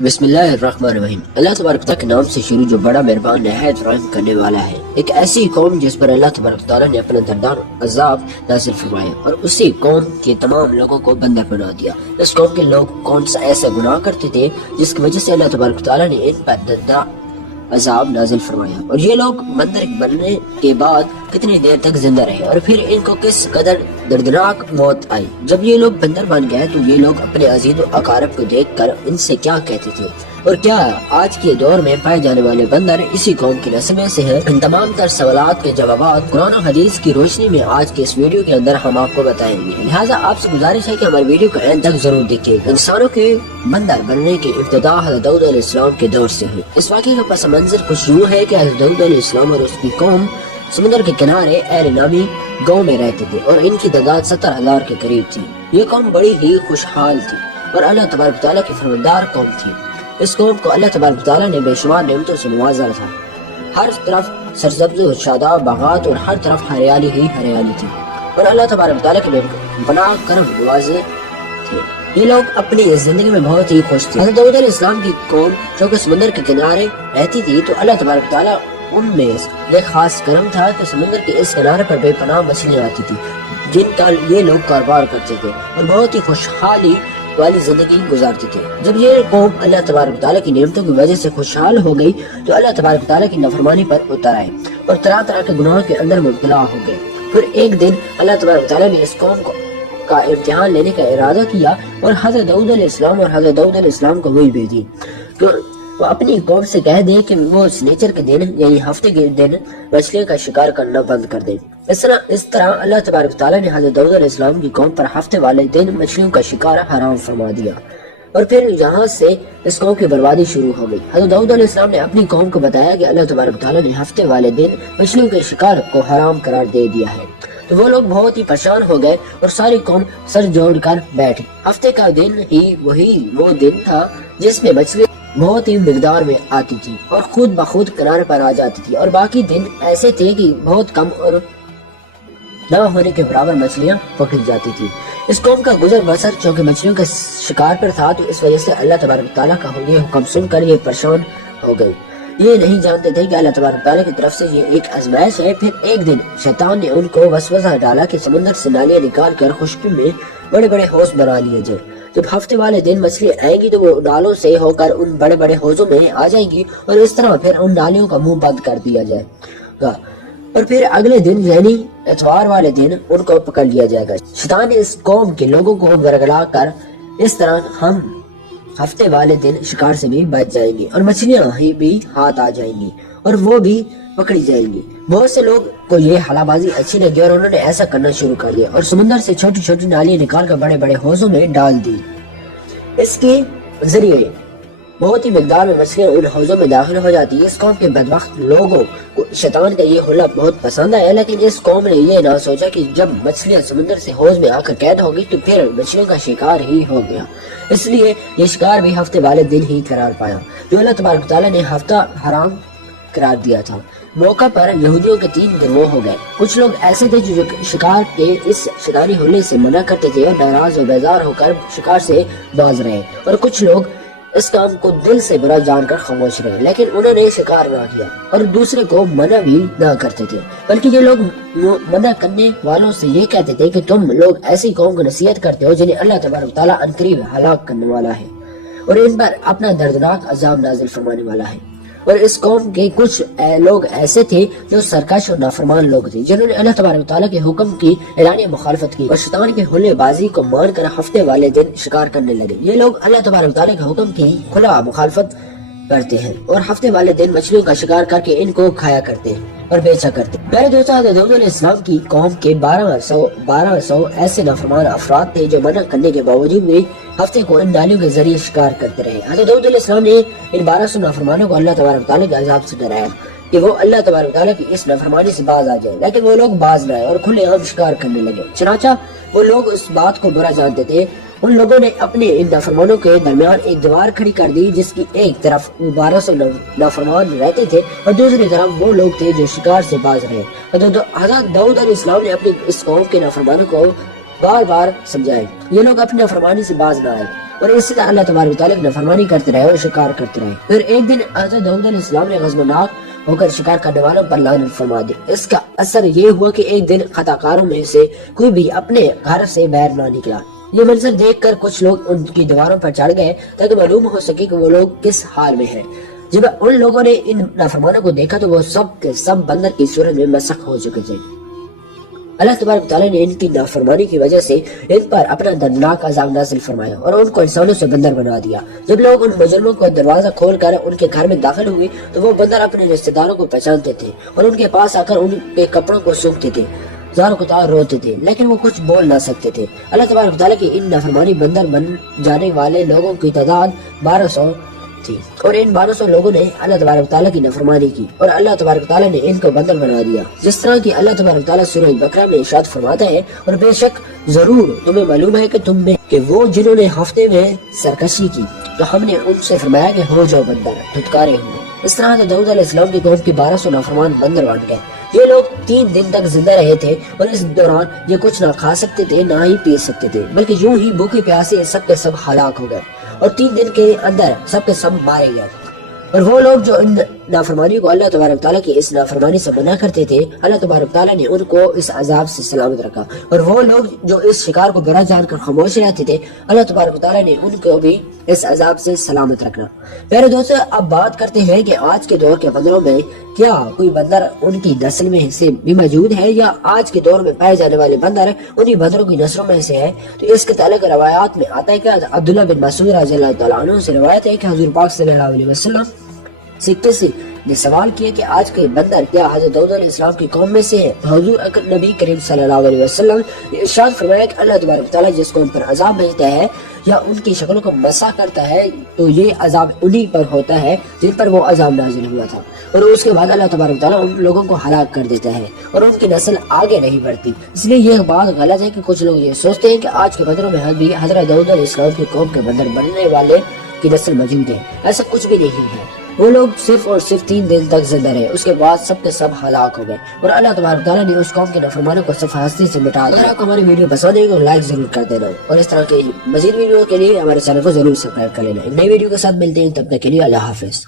بسم اللہ الرحمن الرحیم۔ اللہ تبارک تعالیٰ کے نام سے شروع جو بڑا مہربان نہایت رحم کرنے والا ہے۔ ایک ایسی قوم جس پر اللہ تبارک تعالیٰ نے اپنا دردناک عذاب نازل فرمایا اور اسی قوم کے تمام لوگوں کو بندر بنا دیا۔ اس قوم کے لوگ کون سا ایسا گناہ کرتے تھے جس کی وجہ سے اللہ تبارک تعالیٰ نے ان پر دردناک عذاب نازل فرمایا، اور یہ لوگ بندر بننے کے بعد کتنی دیر تک زندہ رہے اور پھر ان کو کس قدر دردناک موت آئی۔ جب یہ لوگ بندر بن گئے تو یہ لوگ اپنے عزیز و اقارب کو دیکھ کر ان سے کیا کہتے تھے، اور کیا آج کے دور میں پائے جانے والے بندر اسی قوم کی نسل میں سے ہیں؟ ان تمام تر سوالات کے جوابات قرآن و حدیث کی روشنی میں آج کے اس ویڈیو کے اندر ہم آپ کو بتائیں گے، لہٰذا آپ سے گزارش ہے کہ ہمارے ویڈیو کو اینڈ تک ضرور دیکھیے گا۔ انسانوں کے بندر بننے کی ابتدا حضرت داؤد علیہ السلام کے دور سے ہوئی۔ اس واقعے کا پس منظر کچھ یوں ہے کہ حضرت داؤد علیہ السلام اور اس کی قوم سمندر کے کنارے ایل نامی گاؤں میں رہتے تھے، اور ان کی تعداد 70,000 کے قریب تھی۔ یہ قوم بڑی ہی خوشحال تھی اور اللہ تبارک تعالیٰ کی فرمانبردار قوم تھی۔ اس قوم کو اللہ تبارک تعالیٰ نے بے شمار نعمتوں سے نوازا تھا۔ ہر طرف سرسبز و شاداب باغات اور ہر طرف ہریالی ہی ہریالی تھی، اور اللہ تبارک تعالیٰ کے پناہ کرم نوازے تھے۔ یہ لوگ اپنی زندگی میں بہت ہی خوش تھے۔ حضرت داؤد علیہ السلام کی قوم جو کہ سمندر کے کنارے رہتی تھی تو اللہ تبارک تعالیٰ ان میں ایک خاص کرم تھا کہ سمندر کے اس کنارے پر بے پناہ مچھلیاں آتی تھی جن کا یہ لوگ کاروبار کرتے تھے اور بہت ہی خوشحالی والی زندگی گزارتے تھے۔ جب یہ قوم اللہ تبارک تعالیٰ کی نعمتوں کی وجہ سے خوشحال ہو گئی تو اللہ تبارک تعالیٰ کی نافرمانی پر اتر آئے اور طرح طرح کے گناہوں کے اندر مبتلا ہو گئے۔ پھر ایک دن اللہ تبارک تعالیٰ نے اس قوم کا امتحان لینے کا ارادہ کیا اور حضرت داؤد علیہ السلام اور حضرت داؤد علیہ السلام کو وہی بھیجی کہ وہ اپنی قوم سے کہہ دے کہ وہ سنیچر کے دن یعنی ہفتے کے دن مچھلیوں کا شکار کرنا بند کر دے۔ اس طرح اللہ تبارک تعالیٰ نے حضرت داؤد علیہ السلام کی قوم پر ہفتے والے دن مچھلیوں کا شکار حرام فرما دیا، اور پھر یہاں سے اس قوم کی بربادی شروع ہو گئی۔ حضرت داؤد علیہ السلام نے اپنی قوم کو بتایا کہ اللہ تبارک تعالیٰ نے ہفتے والے دن مچھلیوں کے شکار کو حرام قرار دے دیا ہے، تو وہ لوگ بہت ہی پریشان ہو گئے اور ساری قوم سر جوڑ کر بیٹھی۔ ہفتے کا دن ہی وہ دن تھا جس میں مچھلی بہت ہی مقدار میں آتی تھی اور خود بخود کنارے پر آ جاتی تھی، اور باقی دن ایسے تھے کہ بہت کم اور نہ ہونے کے برابر مچھلیاں پکڑی جاتی تھی۔ اس قوم کا گزر بسر چونکہ مچھلیوں کے شکار پر تھا تو اس وجہ سے اللہ تبارک تعالیٰ کا یہ حکم سن کر یہ پریشان ہو گئے۔ یہ نہیں جانتے تھے کہ اللہ تبارک تعالیٰ کی طرف سے یہ ایک آزمائش ہے۔ پھر ایک دن شیطان نے ان کو وسوسہ ڈالا کہ سمندر سے نالیاں نکال کر خشکی میں بڑے بڑے حوض بنا لیے جائے۔ جب ہفتے والے دن مچھلی آئیں گی تو وہ ڈالوں سے ہو کر ان بڑے بڑے حوضوں میں آ جائیں گی، اور اس طرح پھر ان نالیوں کا منہ بند کر دیا جائے گا، اور پھر اگلے دن یعنی اتوار والے دن ان کو پکڑ لیا جائے گا۔ شیطان نے اس قوم کے لوگوں کو ورگلا کر اس طرح ہم ہفتے والے دن شکار سے بھی بچ جائیں گے اور مچھلیاں ہی بھی ہاتھ آ جائیں گی اور وہ بھی پکڑی جائیں گی۔ بہت سے لوگ کو یہ حلا بازی اچھی لگی اور انہوں نے ایسا کرنا شروع کر دیا اور سمندر سے چھوٹی چھوٹی نالیاں نکال کر بڑے بڑے حوضوں میں ڈال دی۔ اس کے ذریعے بہت ہی مقدار میں مچھلیاں ان حوضوں میں داخل ہو جاتی ہے۔ اس قوم کے بدبخت لوگوں کو شیطان کا یہ حلا بہت پسند آیا، لیکن اس قوم نے یہ نہ سوچا کہ جب مچھلیاں سمندر سے حوض میں آ کر قید ہوگی تو پھر مچھلیوں کا شکار ہی ہو گیا۔ اس لیے یہ شکار بھی ہفتے والے دن ہی قرار پایا جو اللہ تبارک تعالیٰ نے ہفتہ حرام قرار دیا تھا۔ موقع پر یہودیوں کے 3 گروہ ہو گئے۔ کچھ لوگ ایسے تھے جو شکار کے اس شیطانی حملے سے منع کرتے تھے اور ناراض و بیزار ہو کر شکار سے باز رہے، اور کچھ لوگ اس کام کو دل سے برا جان کر خاموش رہے لیکن انہوں نے شکار نہ کیا، اور دوسرے کو منع بھی نہ کرتے تھے، بلکہ یہ لوگ منع کرنے والوں سے یہ کہتے تھے کہ تم لوگ ایسی قوم کو نصیحت کرتے ہو جنہیں اللہ تبارک تعالیٰ عنقریب ہلاک کرنے والا ہے اور ان پر اپنا دردناک عذاب نازل فرمانے والا ہے۔ اور اس قوم کے کچھ لوگ ایسے تھے جو سرکش اور نافرمان لوگ تھے جنہوں نے اللہ تبارک تعالیٰ کے حکم کی اعلانیہ مخالفت کی اور شیطان کے حلے بازی کو مان کر ہفتے والے دن شکار کرنے لگے۔ یہ لوگ اللہ تبارک تعالیٰ کے حکم کی کھلا مخالفت کرتے ہیں اور ہفتے والے دن مچھلیوں کا شکار کر کے ان کو کھایا کرتے ہیں اور بیچا کرتے ہیں۔ میرے دوست حضرت داؤد علیہ السلام کی قوم کے 1200 ایسے نافرمان افراد تھے جو منع کرنے کے باوجود بھی ہفتے کو ان نالیوں کے ذریعے شکار کرتے رہے۔ حضرت داؤد علیہ السلام نے ان 1200 نافرمانوں کو اللہ تبارک تعالیٰ کے عذاب سے ڈرایا کہ وہ اللہ تبارک تعالیٰ کی اس نافرمانی سے باز آ جائے، لیکن وہ لوگ باز نہ آئے اور کھلے عام شکار کرنے لگے۔ چنانچہ وہ لوگ اس بات کو برا جانتے تھے۔ ان لوگوں نے اپنے ان نافرمانوں کے درمیان ایک دیوار کھڑی کر دی جس کی ایک طرف 1200 نافرمان رہتے تھے اور دوسری طرف وہ لوگ تھے جو شکار سے باز رہے۔ حضرت داؤد علیہ السلام نے اپنی اس قوم کے نافرمانوں کو بار بار سمجھائے۔ یہ لوگ اپنی نافرمانی سے باز نہ آئے اور اس سے اللہ تبارک و تعالیٰ کی نافرمانی کرتے رہے اور شکار کرتے رہے۔ پھر ایک دن حضرت داؤد علیہ السلام نے غضبناک ہو کر شکار کرنے والوں پر لعنت فرما دی۔ اس کا اثر یہ ہوا کہ ایک دن خطا کاروں میں سے کوئی بھی اپنے گھر سے باہر نہ نکلا۔ یہ منظر دیکھ کر کچھ لوگ ان کی دیواروں پر چڑھ گئے تاکہ معلوم ہو سکے کہ وہ لوگ کس حال میں ہیں۔ جب ان لوگوں نے ان نافرمانوں کو دیکھا تو وہ سب کے سب بندر کی صورت میں مسخ ہو چکے تھے۔ اللہ تبارک تعالیٰ نے ان کی نافرمانی کی وجہ سے ان پر اپنا دردناک عذاب نازل فرمایا اور ان کو انسانوں سے بندر بنا دیا۔ جب لوگ ان مجرموں کو دروازہ کھول کر ان کے گھر میں داخل ہوئے تو وہ بندر اپنے رشتہ داروں کو پہچانتے تھے اور ان کے پاس آ کر ان کے کپڑوں کو سونکھتے تھے، زار کتار روتے تھے، لیکن وہ کچھ بول نہ سکتے تھے۔ اللہ تبارک تعالیٰ کی ان نافرمانی بندر بن جانے والے لوگوں کی تعداد 1200 تھی، اور ان 1200 لوگوں نے اللہ تبارک تعالیٰ کی نافرمانی کی اور اللہ تبارک تعالیٰ نے ان کو بندر بنا دیا، جس طرح کی اللہ تبارک تعالیٰ سورہ بقرہ میں ارشاد فرماتا ہے، اور بے شک ضرور تمہیں معلوم ہے کہ تم میں کہ وہ جنہوں نے ہفتے میں سرکشی کی تو ہم نے ان سے فرمایا کہ ہو جاؤ بندر، دھتکارے ہوئے۔ اس طرح داؤد علیہ السلام کی قوم کی 1200 نافرمان بندر بن گئے۔ یہ لوگ 3 دن تک زندہ رہے تھے اور اس دوران یہ کچھ نہ کھا سکتے تھے نہ ہی پی سکتے تھے، بلکہ یوں ہی بھوکے پیاسے سب کے سب ہلاک ہو گئے اور 3 دن کے اندر سب کے سب مارے گئے۔ اور وہ لوگ جو ان نافرمانی کو اللہ تبارک تعالیٰ کی اس نافرمانی سے منع کرتے تھے، اللہ تبارک تعالیٰ نے ان کو اس عذاب سے سلامت رکھا، اور وہ لوگ جو اس شکار کو برا جان کر خاموش رہتے تھے، اللہ تبارک تعالیٰ نے ان کو بھی اس عذاب سے سلامت رکھنا۔ پیارے دوستو، اب بات کرتے ہیں کہ آج کے دور کے بندروں میں کیا کوئی بندر ان کی نسل میں سے بھی موجود ہے، یا آج کے دور میں پائے جانے والے بندر انہی بندروں کی نسلوں میں سے ہے؟ تو اس کے تعلق روایات میں آتا ہے کہ عبداللہ بن مسعود رضی اللہ تعالیٰ عنہ سے روایت ہے کہ حضور پاک صلی اللہ علیہ وسلم سے کسی نے سوال کیا کہ آج کے بندر کیا حضرت داؤد علیہ السلام کی قوم میں سے ہے؟ تو حضور نبی کریم صلی اللہ علیہ وسلم نے ارشاد فرمایا کہ اللہ تبارک تعالیٰ جس قوم پر عذاب بھیجتا ہے یا ان کی شکلوں کو مسح کرتا ہے تو یہ عذاب انہی پر ہوتا ہے جن پر وہ عذاب نازل ہوا تھا، اور اس کے بعد اللہ تبارک تعالیٰ ان لوگوں کو ہلاک کر دیتا ہے اور ان کی نسل آگے نہیں بڑھتی۔ اس لیے یہ بات غلط ہے کہ کچھ لوگ یہ سوچتے ہیں کہ آج کے بندروں میں بھی حضرت داؤد علیہ السلام کی قوم کے بندر بننے والے کی نسل موجود ہے۔ ایسا کچھ بھی نہیں ہے۔ وہ لوگ صرف اور صرف 3 دن تک زندہ رہے، اس کے بعد سب کے سب ہلاک ہو گئے اور اللہ تبارک تعالیٰ نے اس قوم کے نافرمانوں کو صفحہ ہستی سے مٹا دیا۔ اگر آپ کو ہماری ویڈیو پسند ہے تو لائک ضرور کر دینا، اور اس طرح کی مزید ویڈیو کے لیے ہمارے چینل کو ضرور سبسکرائب کر لینا۔ نئی ویڈیو کے ساتھ ملتے ہیں، تب تک کے لیے اللہ حافظ۔